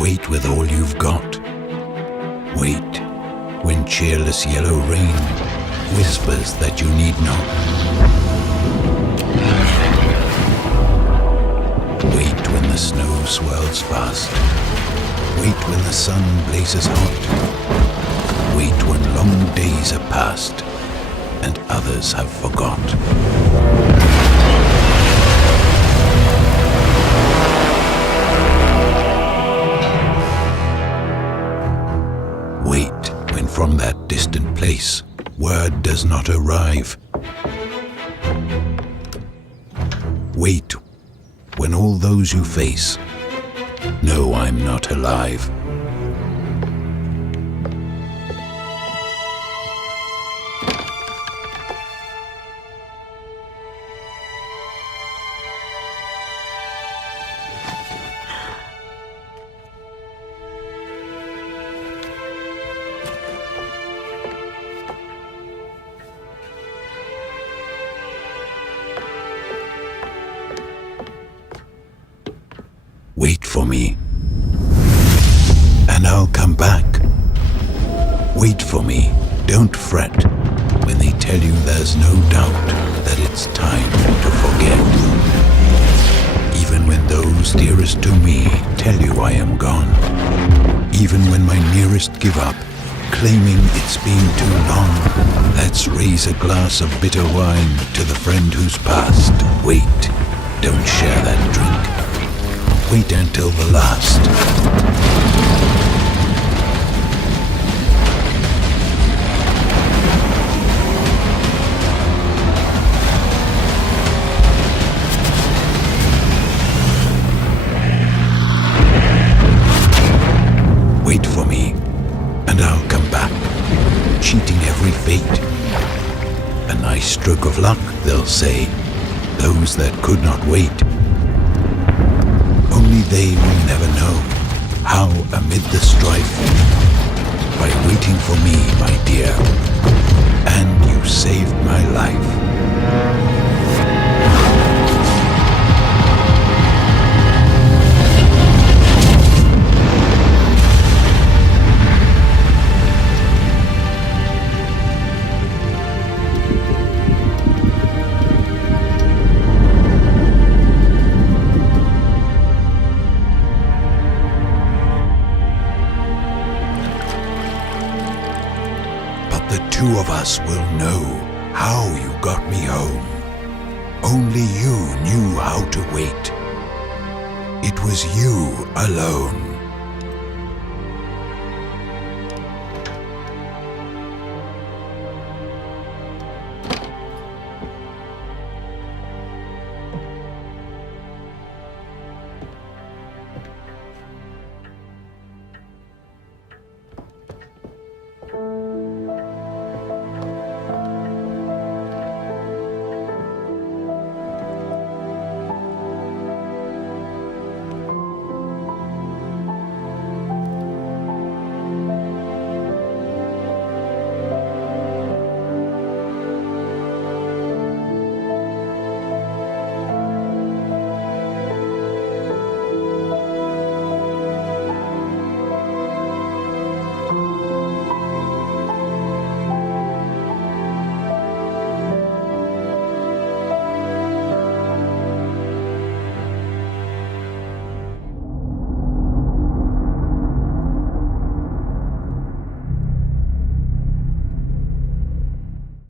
Wait with all you've got. Wait when cheerless yellow rain whispers that you need not. Wait when the snow swirls fast. Wait when the sun blazes hot. Wait when long days are past and others have forgot. Wait when from that distant place word does not arrive. Wait when all those you face know I'm not alive. Wait for me, and I'll come back. Wait for me, don't fret when they tell you there's no doubt that it's time to forget. Even when those dearest to me tell you I am gone, even when my nearest give up, claiming it's been too long, let's raise a glass of bitter wine to the friend who's passed. Wait, don't share that drink. Wait until the last. Wait for me, and I'll come back, cheating every fate. A nice stroke of luck, they'll say, those that could not wait. Only they will never know how amid the strife, by waiting for me, my dear, and you saved my life. The two of us will know how you got me home. Only you knew how to wait. It was you alone.